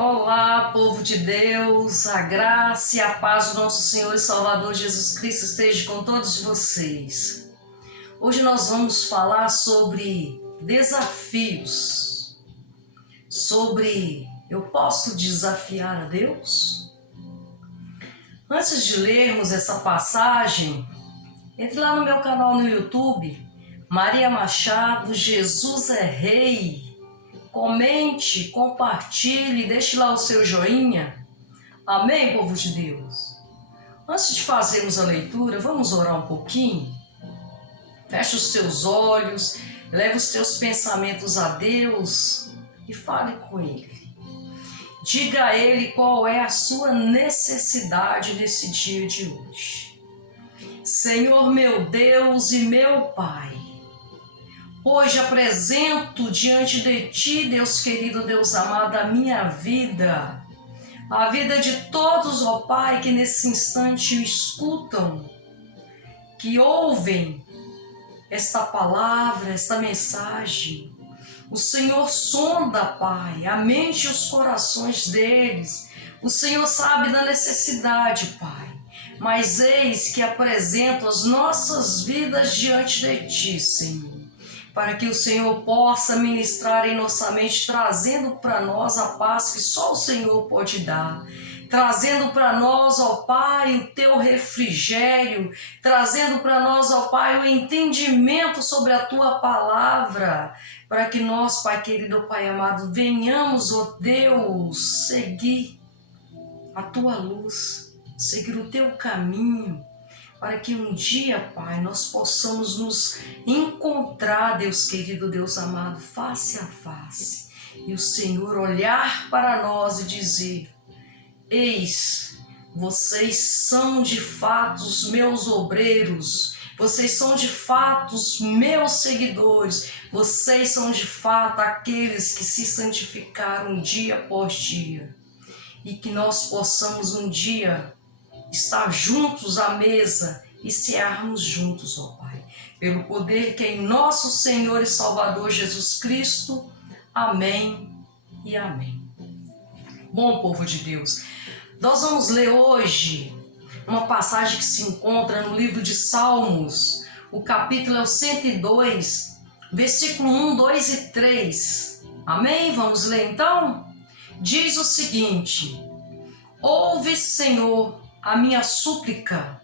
Olá, povo de Deus, a graça e a paz do nosso Senhor e Salvador Jesus Cristo esteja com todos vocês. Hoje nós vamos falar sobre desafios, sobre eu posso desafiar a Deus? Antes de lermos essa passagem, entre lá no meu canal no YouTube, Maria Machado, Jesus é Rei. Comente, compartilhe, deixe lá o seu joinha. Amém, povo de Deus? Antes de fazermos a leitura, vamos orar um pouquinho? Feche os seus olhos, leve os seus pensamentos a Deus e fale com Ele. Diga a Ele qual é a sua necessidade nesse dia de hoje. Senhor meu Deus e meu Pai, hoje apresento diante de Ti, Deus querido, Deus amado, a minha vida, a vida de todos, ó Pai, que nesse instante o escutam, que ouvem esta palavra, esta mensagem. O Senhor sonda, Pai, a mente e os corações deles. O Senhor sabe da necessidade, Pai. Mas eis que apresento as nossas vidas diante de Ti, Senhor, para que o Senhor possa ministrar em nossa mente, trazendo para nós a paz que só o Senhor pode dar, trazendo para nós, ó Pai, o Teu refrigério, trazendo para nós, ó Pai, o entendimento sobre a Tua palavra, para que nós, Pai querido, Pai amado, venhamos, ó Deus, seguir a Tua luz, seguir o Teu caminho, para que um dia, Pai, nós possamos nos encontrar, Deus querido, Deus amado, face a face, e o Senhor olhar para nós e dizer: eis, vocês são de fato os meus obreiros, vocês são de fato os meus seguidores, vocês são de fato aqueles que se santificaram dia após dia, e que nós possamos um dia estar juntos à mesa e cearmos juntos, ó Pai, pelo poder que é em nosso Senhor e Salvador Jesus Cristo. Amém e amém. Bom, povo de Deus, nós vamos ler hoje uma passagem que se encontra no livro de Salmos, o capítulo é o 102, versículo 1, 2 e 3. Amém? Vamos ler então? Diz o seguinte: ouve, Senhor, a minha súplica,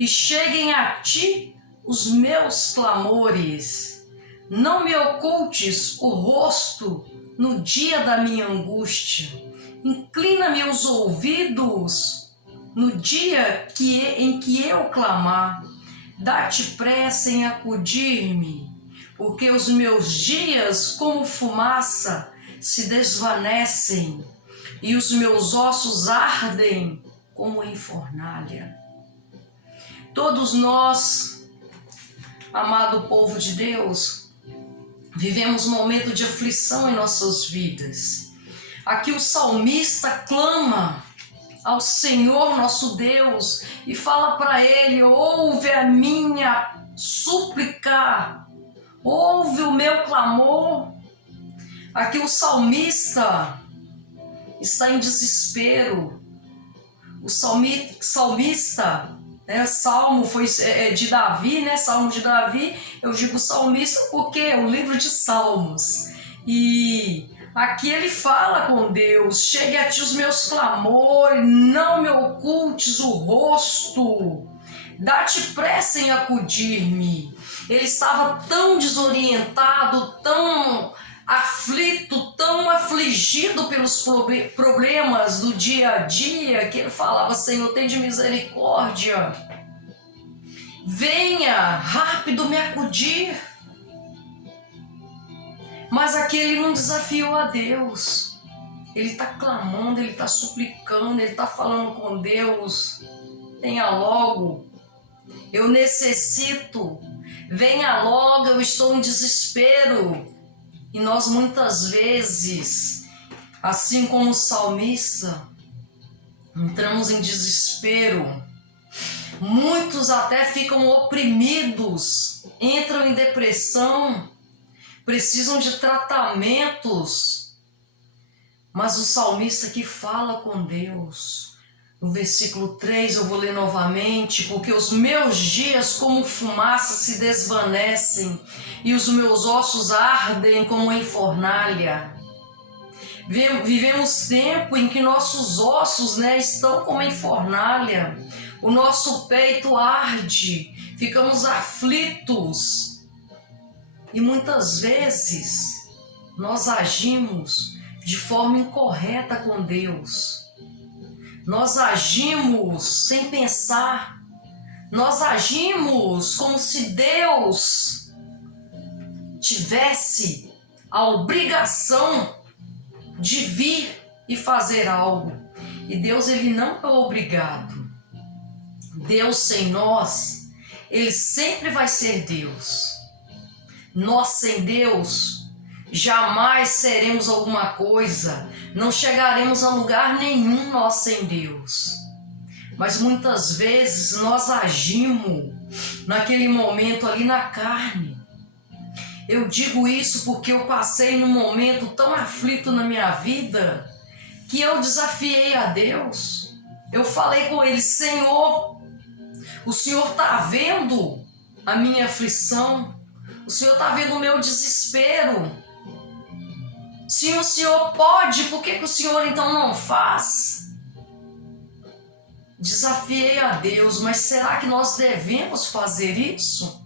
e cheguem a Ti os meus clamores. Não me ocultes o rosto no dia da minha angústia. Inclina-me os ouvidos no dia em que eu clamar. Dá-te pressa em acudir-me, porque os meus dias, como fumaça, se desvanecem, e os meus ossos ardem como em fornalha. Todos nós, amado povo de Deus, vivemos um momento de aflição em nossas vidas. Aqui o salmista clama ao Senhor nosso Deus e fala para Ele: ouve a minha súplica, ouve o meu clamor. Aqui o salmista está em desespero. O salmista, Salmo foi de Davi, Salmo de Davi, eu digo salmista porque é o livro de Salmos. E aqui ele fala com Deus: chegue a Ti os meus clamores, não me ocultes o rosto, dá-te pressa em acudir-me. Ele estava tão desorientado, tão aflito, tão afligido pelos problemas do dia a dia, que ele falava: Senhor, tem de misericórdia, venha rápido me acudir. Mas aqui ele não desafiou a Deus, ele está clamando, ele está suplicando, ele está falando com Deus: venha logo, eu necessito, venha logo, eu estou em desespero. E nós muitas vezes, assim como o salmista, entramos em desespero. Muitos até ficam oprimidos, entram em depressão, precisam de tratamentos. Mas o salmista que fala com Deus, no versículo 3 eu vou ler novamente, porque os meus dias como fumaça se desvanecem e os meus ossos ardem como em fornalha. Vivemos tempo em que nossos ossos, estão como em fornalha, o nosso peito arde, ficamos aflitos e muitas vezes nós agimos de forma incorreta com Deus. Nós agimos sem pensar, nós agimos como se Deus tivesse a obrigação de vir e fazer algo. E Deus, ele não é obrigado. Deus sem nós, ele sempre vai ser Deus. Nós sem Deus, jamais seremos alguma coisa, não chegaremos a lugar nenhum nós sem Deus. Mas muitas vezes nós agimos naquele momento ali na carne. Eu digo isso porque eu passei num momento tão aflito na minha vida que eu desafiei a Deus. Eu falei com Ele: Senhor, o Senhor está vendo a minha aflição, o Senhor está vendo o meu desespero. Se o Senhor pode, por que o Senhor então não faz? Desafiei a Deus, mas será que nós devemos fazer isso?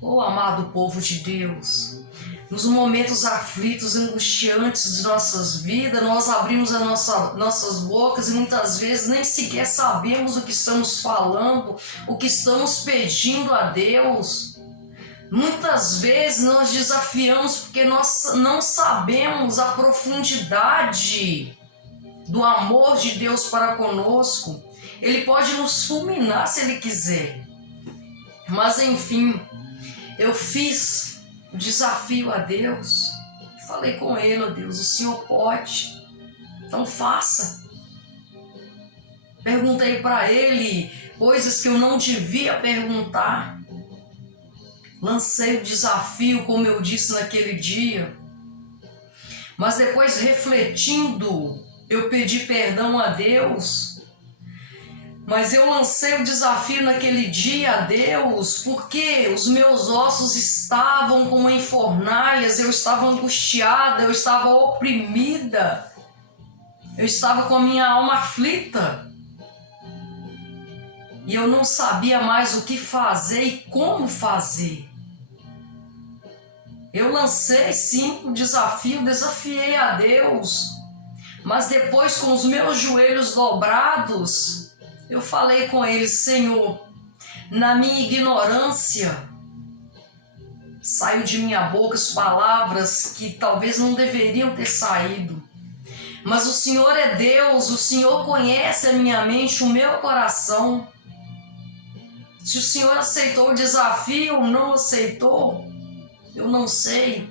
Oh, amado povo de Deus, nos momentos aflitos, angustiantes de nossas vidas, nós abrimos as nossas bocas e muitas vezes nem sequer sabemos o que estamos falando, o que estamos pedindo a Deus. Muitas vezes nós desafiamos porque nós não sabemos a profundidade do amor de Deus para conosco. Ele pode nos fulminar se Ele quiser. Mas enfim, eu fiz o desafio a Deus. Falei com Ele: ó Deus, o Senhor pode, então faça. Perguntei para Ele coisas que eu não devia perguntar. Lancei o desafio, como eu disse naquele dia. Mas depois, refletindo, eu pedi perdão a Deus. Mas eu lancei o desafio naquele dia a Deus porque os meus ossos estavam como em fornalhas, eu estava angustiada, eu estava oprimida, eu estava com a minha alma aflita. E eu não sabia mais o que fazer e como fazer. Eu lancei sim o desafio, desafiei a Deus, mas depois, com os meus joelhos dobrados, eu falei com Ele: Senhor, na minha ignorância, saiu de minha boca as palavras que talvez não deveriam ter saído. Mas o Senhor é Deus, o Senhor conhece a minha mente, o meu coração. Se o Senhor aceitou o desafio ou não aceitou, eu não sei,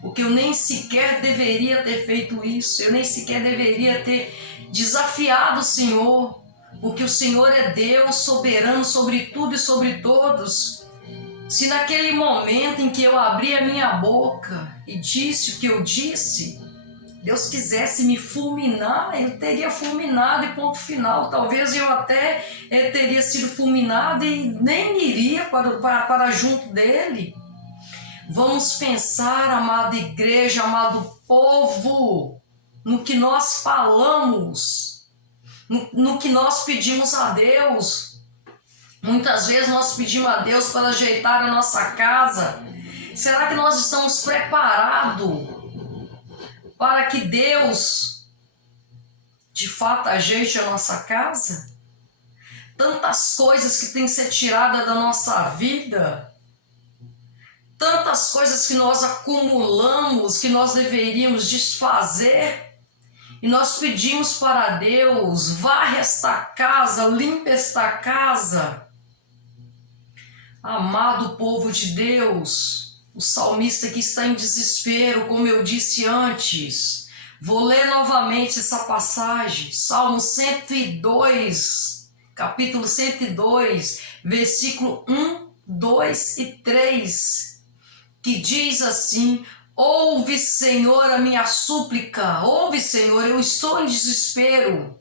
porque eu nem sequer deveria ter feito isso, eu nem sequer deveria ter desafiado o Senhor, porque o Senhor é Deus soberano sobre tudo e sobre todos. Se naquele momento em que eu abri a minha boca e disse o que eu disse, Deus quisesse me fulminar, Ele teria fulminado e ponto final. Talvez eu até teria sido fulminado e nem iria para junto dEle. Vamos pensar, amada igreja, amado povo, no que nós falamos, no que nós pedimos a Deus. Muitas vezes nós pedimos a Deus para ajeitar a nossa casa. Será que nós estamos preparados para que Deus de fato ajeite a nossa casa? Tantas coisas que têm que ser tiradas da nossa vida, tantas coisas que nós acumulamos, que nós deveríamos desfazer, e nós pedimos para Deus: varre esta casa, limpe esta casa. Amado povo de Deus, o salmista que está em desespero, como eu disse antes, vou ler novamente essa passagem, Salmo 102, capítulo 102, versículo 1, 2 e 3, que diz assim: Ouve, Senhor, a minha súplica. Ouve, Senhor, eu estou em desespero.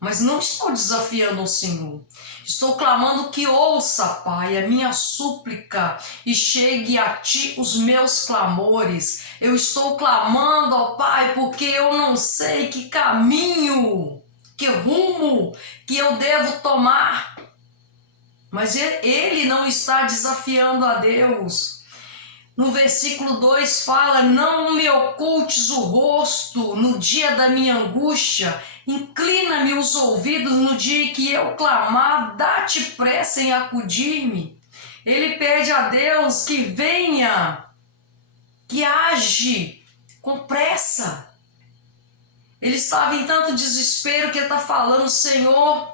Mas não estou desafiando o Senhor. Estou clamando que ouça, Pai, a minha súplica e chegue a Ti os meus clamores. Eu estou clamando, ó Pai, porque eu não sei que caminho, que rumo que eu devo tomar. Mas ele não está desafiando a Deus. No versículo 2 fala: não me ocultes o rosto no dia da minha angústia, inclina-me os ouvidos no dia que eu clamar, dá-te pressa em acudir-me. Ele pede a Deus que venha, que age com pressa. Ele estava em tanto desespero que ele está falando: Senhor,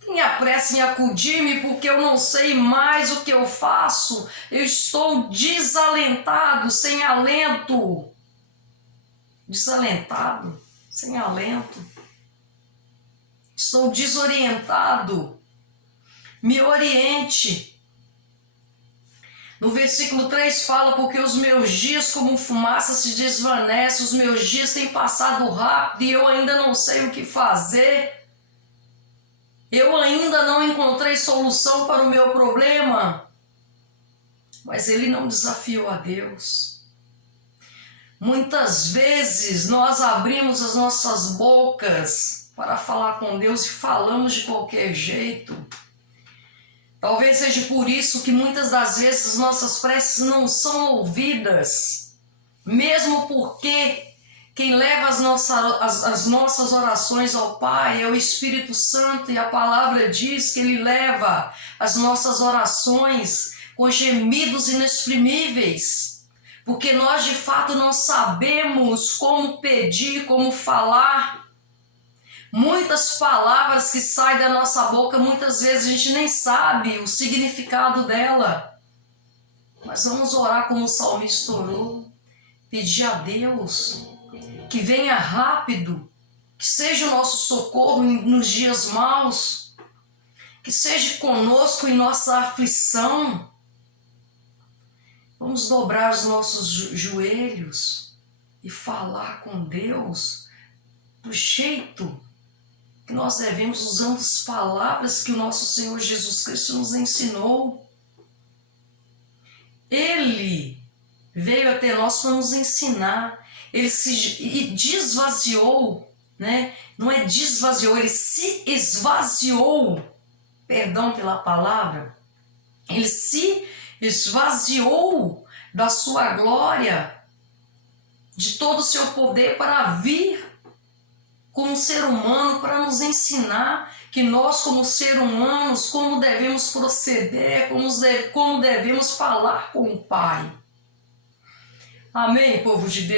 tenha pressa em acudir-me, porque eu não sei mais o que eu faço. Eu estou desalentado, sem alento. Desalentado, sem alento. Estou desorientado. Me oriente. No versículo 3 fala: porque os meus dias como fumaça se desvanecem, os meus dias têm passado rápido e eu ainda não sei o que fazer. Eu ainda não encontrei solução para o meu problema. Mas ele não desafiou a Deus. Muitas vezes nós abrimos as nossas bocas para falar com Deus e falamos de qualquer jeito. Talvez seja por isso que muitas das vezes nossas preces não são ouvidas. Mesmo porque quem leva as nossas orações ao Pai é o Espírito Santo, e a palavra diz que Ele leva as nossas orações com gemidos inexprimíveis, porque nós de fato não sabemos como pedir, como falar. Muitas palavras que saem da nossa boca, muitas vezes a gente nem sabe o significado dela. Mas vamos orar como o salmista orou, pedir a Deus que venha rápido, que seja o nosso socorro nos dias maus, que seja conosco em nossa aflição. Vamos dobrar os nossos joelhos e falar com Deus do jeito que nós devemos, usando as palavras que o nosso Senhor Jesus Cristo nos ensinou. Ele veio até nós para nos ensinar. Ele se desvaziou, né? Não é desvaziou, ele se esvaziou. Perdão pela palavra. Ele se esvaziou da sua glória, de todo o seu poder, para vir como ser humano, para nos ensinar que nós, como seres humanos, como devemos proceder, como devemos falar com o Pai. Amém, povo de Deus?